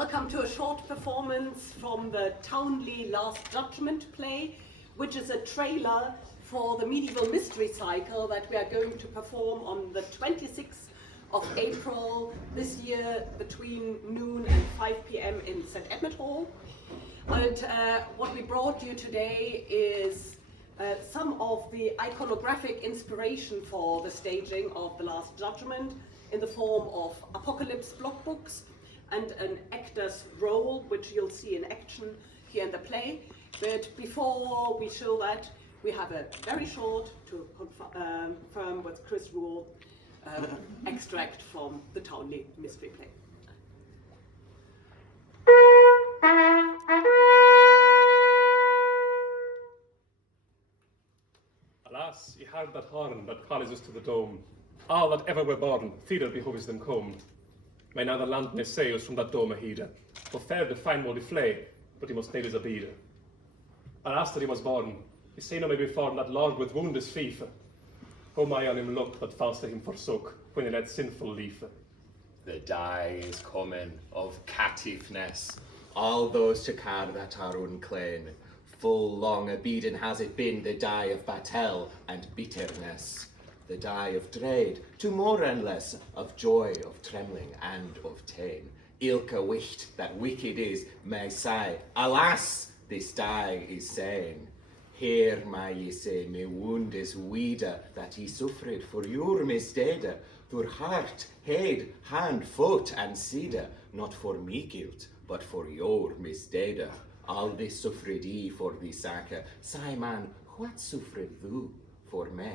Welcome to a short performance from the Towneley Last Judgement play, which is a trailer for the medieval mystery cycle that we are going to perform on the 26th of April this year between noon and 5 p.m. in St Edmund Hall. And what we brought you today is some of the iconographic inspiration for the staging of the Last Judgement in the form of apocalypse blockbooks and an actor's role, which you'll see in action here in the play. But before we show that, we have a very short, to confirm with Chris Rule, extract from the Towneley mystery play. Alas, ye harde that horne that callys us to the dome. All that ever were born, thider behofys them come. May now the lande may say us from that dome a heede. For ferde fayn will he flay, but he must need a bede. Alas that he was born, he say no may be formed that Lord with wound is fife. How may on him look that false to him forsook, when he let sinful leaf. The day is coming of catifness. All those to car that are unclean. Full long a beaten has it been the day of battle and bitterness. The day of dread, to more and less, of joy, of trembling, and of pain. Ilka wicht that wicked is may say, alas, this day is saying. Here may ye say, me wound is weeder that ye suffered for your misdeed, for heart, head, hand, foot, and cedar, not for me guilt, but for your misdeed. All this suffered ye for the sake. Say man, what suffered thou for me?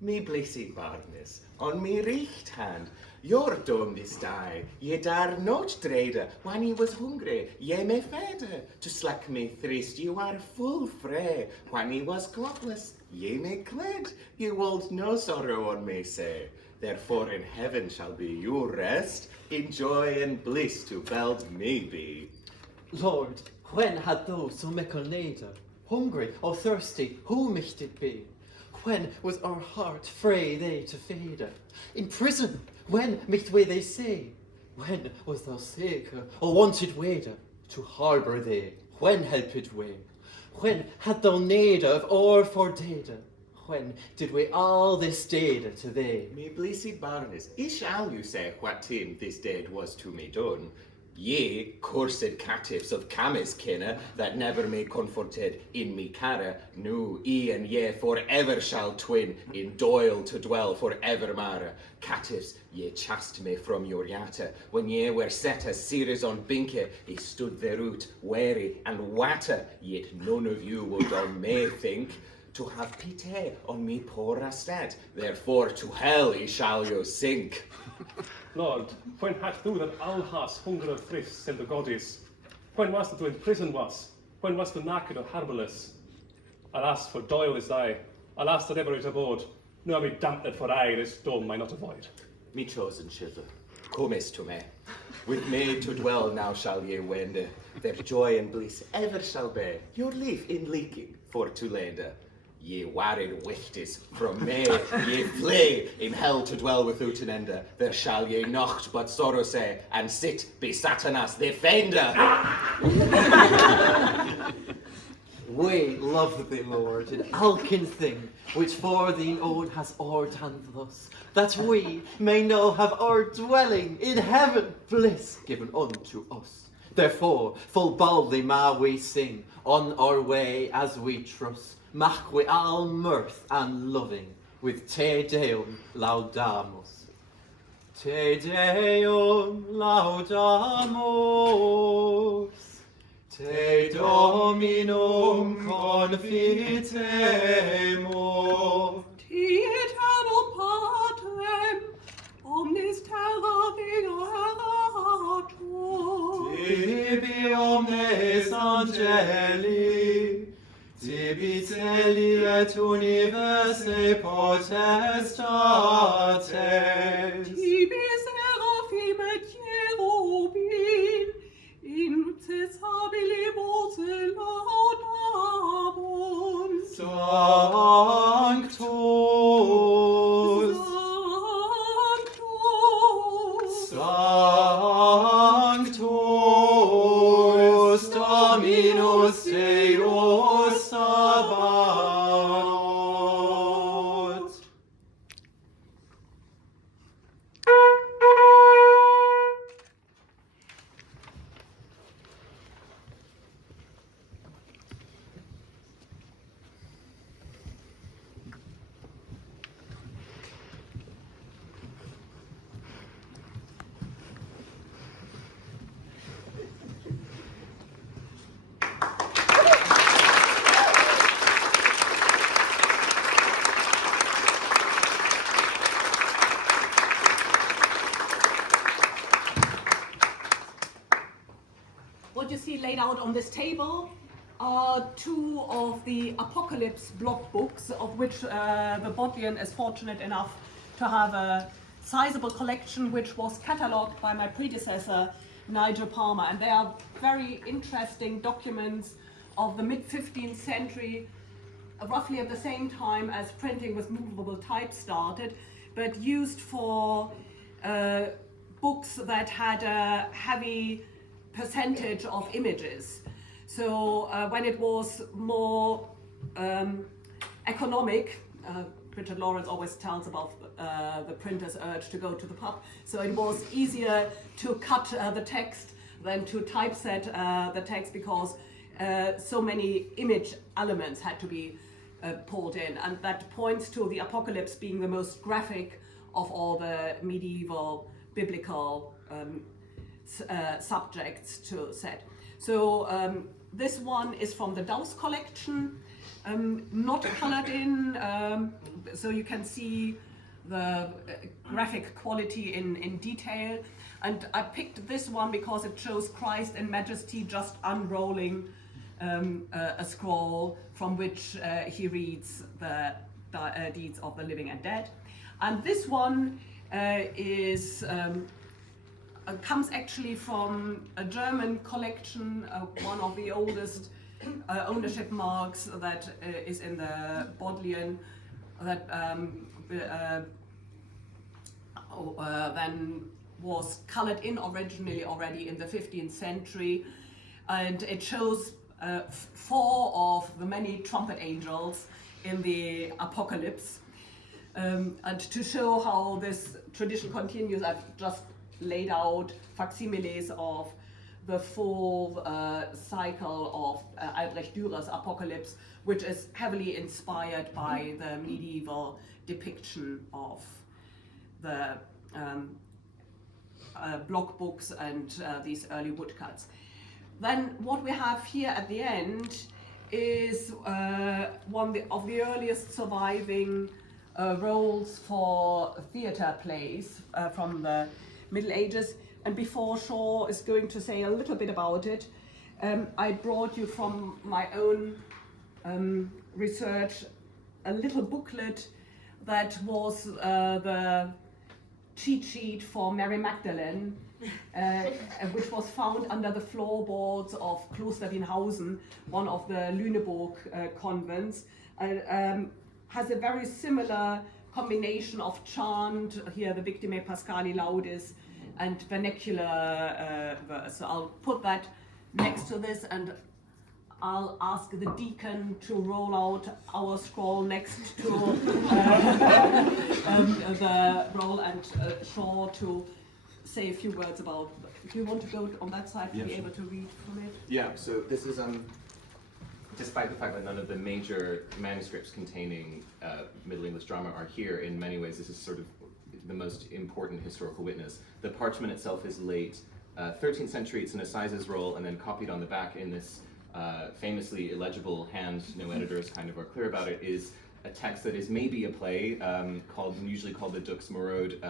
Me blessed barnes, on me recht hand, your dome this day, ye dare not dread, when ye was hungry, ye me fed, to slack me thirst, you are full free, when ye was clothless, ye me clad, ye wold no sorrow on me say, therefore in heaven shall be your rest, in joy and bliss to beld me be. Lord, when had thou so mickle need? Hungry or thirsty, who micht it be? When was our heart frae they to fade? In prison, when micht we they say? When was thou sick or wanted wade? To harbour thee, when helped we? When had thou need of or for deed? When did we all this deed to thee? Me blessed barnes, shall you say what time this deed was to me done? Ye, cursed catifs of Camis kinna, that never me comforted in me cara, no, and ye forever shall twin, in doyle to dwell forevermore. Catifs, ye chast me from your yatta, when ye were set as seers on binke, ye stood thereout, wary and watter, yet none of you would on me think, to have pity on me poor estate, therefore to hell ye shall you sink. Lord, when hast thou that all has hunger and thirst said the goddess? When was that thou in prison was? When was the naked or harborless? Alas, for doyle is thy, alas that ever it abode, now me damped for aye this dome might not avoid. Me chosen children, comes to me. With me to dwell now shall ye wend, their joy and bliss ever shall be, your leaf in leaking for to lend. Ye worried wichties, from me ye flee, in hell to dwell without an end. There shall ye not but sorrow say, and sit be Satanas the offender. We love thee, Lord, in elkin thing, which for thee own has ordained thus, that we may now have our dwelling in heaven, bliss given unto us. Therefore, full boldly may we sing, on our way as we trust, mach we all mirth and loving, with Te Deum laudamus. Te Deum laudamus. Te Dominum confitemur. Te eternal patrem, omnis terra vigatur. Tibi omnes angeli, tibi celi et universe potestates. Tibi seraphim et cherubim, incessabilibus laudabunt. Sanctus. Sanctus. Dominus Deus Sabaoth. What you see laid out on this table are two of the Apocalypse block books, of which the Bodleian is fortunate enough to have a sizable collection, which was catalogued by my predecessor, Nigel Palmer. And they are very interesting documents of the mid-15th century, roughly at the same time as printing with movable type started, but used for books that had a heavy percentage of images. So when it was more economic, Richard Lawrence always tells about the printer's urge to go to the pub, so it was easier to cut the text than to typeset the text, because so many image elements had to be pulled in, and that points to the Apocalypse being the most graphic of all the medieval biblical subjects to set. So this one is from the Dow's collection, not colored in, so you can see the graphic quality in detail. And I picked this one because it shows Christ in majesty just unrolling a scroll from which he reads the deeds of the living and dead. And this one comes actually from a German collection, one of the oldest ownership marks that is in the Bodleian, that then was colored in originally already in the 15th century, and it shows 4 of the many trumpet angels in the Apocalypse. And to show how this tradition continues, I've just laid out facsimiles of the full cycle of Albrecht Dürer's Apocalypse, which is heavily inspired by the medieval depiction of the block books and these early woodcuts. Then what we have here at the end is one of the earliest surviving rolls for theatre plays from the Middle Ages. And before Shaw is going to say a little bit about it, I brought you from my own research a little booklet that was the cheat sheet for Mary Magdalene, which was found under the floorboards of Kloster Wienhausen, one of the Lüneburg convents. Has a very similar combination of chant, here the Victimae Paschali Laudis, and vernacular verse. So I'll put that next to this, and I'll ask the deacon to roll out our scroll next to the roll, and Shaw to say a few words about. Do you want to go on that side to be able to read from it? Yeah, so this is, despite the fact that none of the major manuscripts containing Middle English drama are here, in many ways this is sort of the most important historical witness. The parchment itself is late 13th century, it's an assize's roll, and then copied on the back in this famously illegible hand, no editors kind of are clear about it, is a text that is maybe a play, usually called the Dux Morode.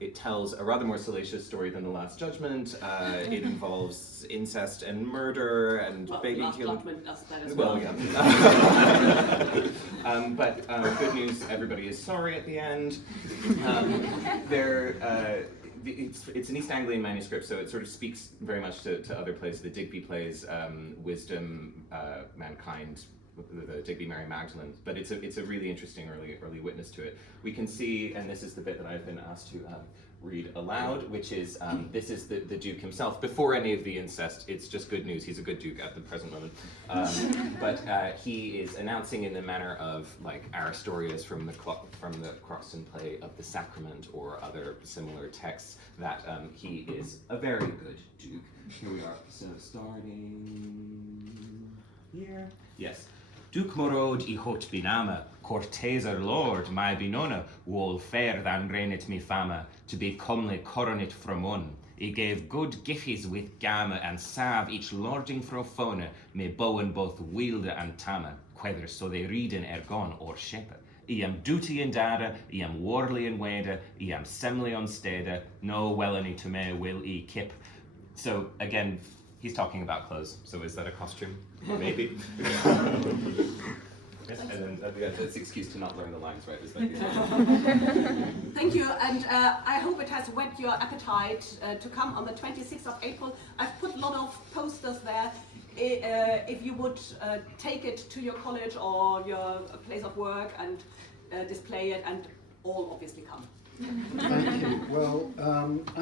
It tells a rather more salacious story than the Last Judgment. It involves incest and murder and baby killing. Judgment does that as Well, well. yeah. But good news, everybody is sorry at the end. It's an East Anglian manuscript, so it sort of speaks very much to other plays, the Digby plays, Wisdom, Mankind, the Digby Mary Magdalene, but it's a really interesting early witness to it. We can see, and this is the bit that I've been asked to read aloud, which is, this is the Duke himself. Before any of the incest, it's just good news. He's a good Duke at the present moment. But he is announcing in the manner of like Aristorius from the Croxton play of the Sacrament or other similar texts that he is a very good Duke. Here we are. So starting here. Yes. Duke morod I hot binama, Corteser lord, my binona, wol fair than renit mi fama, to be comely coronet from on. I gave good giffies with gamma, and salve each lording frofone, me bowen both wielde and tama, whether so they readin ergon or shepe. I am duty in dada, I am warly in weda, I am semly on steda, no wellany to me will I kip. So again, he's talking about clothes. So is that a costume? Maybe. Yes, and then that's the excuse to not learn the lines, right? Is that Thank you, and I hope it has whet your appetite to come on the 26th of April. I've put a lot of posters there. If you would take it to your college or your place of work and display it, and all obviously come. Thank you. Well,